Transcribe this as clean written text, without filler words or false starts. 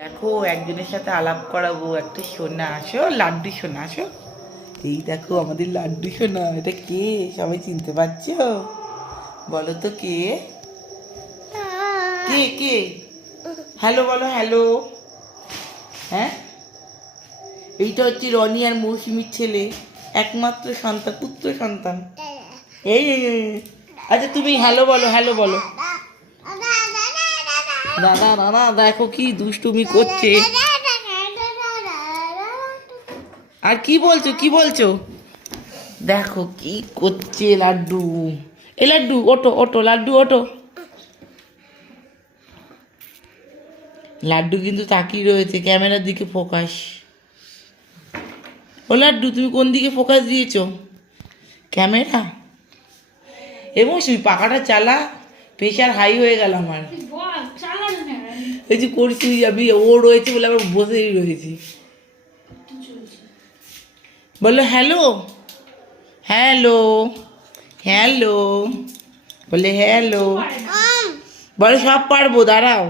দেখো একজনের সাথে আলাপ করাবো, একটা সোনা। আসো লাড্ডু সোনা, আসো। এই দেখো আমাদের লাড্ডু সোনা। এটা কে, সবাই চিনতে পারছো? বলো তো কে কে কে হ্যালো বলো, হ্যালো। হ্যাঁ, এইটা হচ্ছে রনি আর মৌসুমীর ছেলে, একমাত্র সন্তান, পুত্র সন্তান। এই এই এই। আচ্ছা তুমি হ্যালো বলো, হ্যালো বলো। দাদা দাদা দেখো কি দুষ্টুমি করছে। আর কি বলছো, কি বলছো? দেখো কি করছে লাড্ডু। এ লাড্ডু ওটো ওটো, লাড্ডু ওটো। লাড্ডু কিন্তু তাকিয়ে রয়েছে ক্যামেরার দিকে ফোকাস। ও লাড্ডু তুমি কোন দিকে ফোকাস দিয়েছো? ক্যামেরা। এবং সেই পাখাটা চালা, প্রেশার হাই হয়ে গেল আমার। এই যে করছি আমি, ও রয়েছে বলে আবার বসেই রয়েছি। বলো হ্যালো, হ্যালো, হ্যালো বলে হ্যালো। বলে সব পারবো, দাঁড়াও।